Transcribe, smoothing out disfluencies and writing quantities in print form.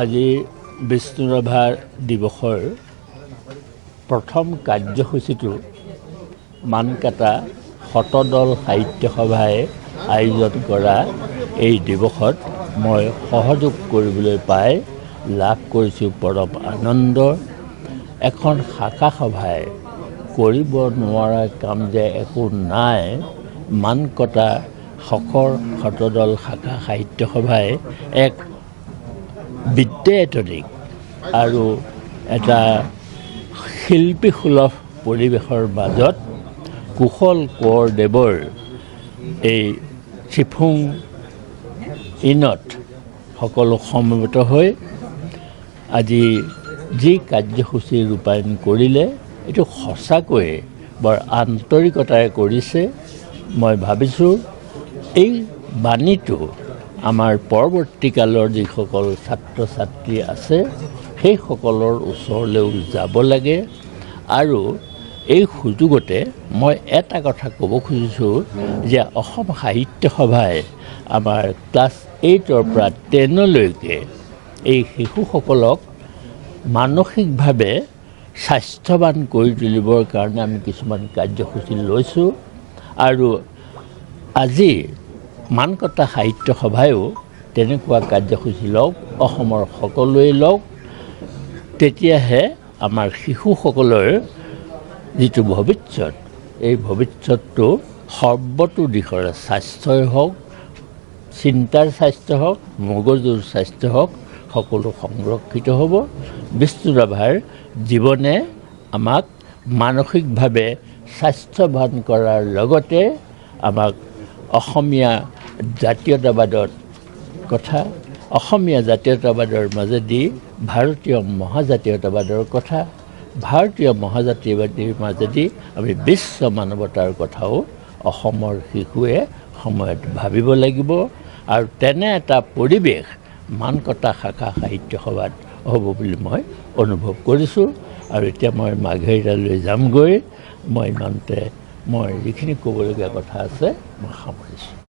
আজি বিষ্ণুৰাভা দিৱসৰ প্ৰথম কাৰ্যসূচীটো মানকাটা শতদল সাহিত্য সভাই আয়োজন কৰা এই দিৱসত মই সহযোগ কৰিবলৈ পাই লাভ কৰিছোঁ পৰম আনন্দ। এখন শাখা সভাই কৰিব নোৱাৰা কাম যে একো নাই। মানকটা শতদল শাখা সাহিত্য সভাই এক বিদ্যায়তনিক আৰু এটা শিল্পীসুলভ পৰিৱেশৰ মাজত কুশল কোঁৱৰদেৱৰ এই চিফুং ইনত সকলো সমবেত হৈ আজি যি কাৰ্যসূচী ৰূপায়ণ কৰিলে এইটো সঁচাকৈয়ে বৰ আন্তৰিকতাৰে কৰিছে। মই ভাবিছোঁ এই বাণীটো আমাৰ পৰৱৰ্তী কালৰ যিসকল ছাত্ৰ ছাত্ৰী আছে সেইসকলৰ ওচৰলৈও যাব লাগে। আৰু এই সুযোগতে মই এটা কথা ক'ব খুজিছোঁ যে অসম সাহিত্য সভাই আমাৰ ক্লাছ 8ৰ পৰা 10লৈকে এই শিশুসকলক মানসিকভাৱে স্বাস্থ্যৱান কৰি তুলিবৰ কাৰণে আমি কিছুমান কাৰ্যসূচী লৈছোঁ। আৰু আজি মানকটা সাহিত্য সভায়ো তেনেকুৱা কাৰ্যসূচী লওক, অসমৰ সকলোৱে লওক। তেতিয়াহে আমাৰ শিশুসকলৰ যিটো ভৱিষ্যত, এই ভৱিষ্যতটো সৰ্বতো দিশৰে স্বাস্থ্যই হওক, চিন্তাৰ স্বাস্থ্য হওক, মগজুৰ স্বাস্থ্য হওক, সকলো সংৰক্ষিত হ'ব। বিষ্ণুৰাভাৰ জীৱনে আমাক মানসিকভাৱে স্বাস্থ্যৱান কৰাৰ লগতে আমাক অসমীয়া জাতীয়তাবাদৰ কথা, অসমীয়া জাতীয়তাবাদৰ মাজেদি ভাৰতীয় মহাজাতীয়তাবাদৰ কথা, ভাৰতীয় মহাজাতীয়বাদীৰ মাজেদি আমি বিশ্ব মানৱতাৰ কথাও অসমৰ শিশুৱে সময়ত ভাবিব লাগিব। আৰু তেনে এটা পৰিৱেশ মানকটা শাখা সাহিত্য সভাত হ'ব বুলি মই অনুভৱ কৰিছোঁ। আৰু এতিয়া মই মাৰ্ঘেৰিটালৈ যামগৈ। মই ইমানতে মই যিখিনি ক'বলগীয়া কথা আছে মই সামৰিছোঁ।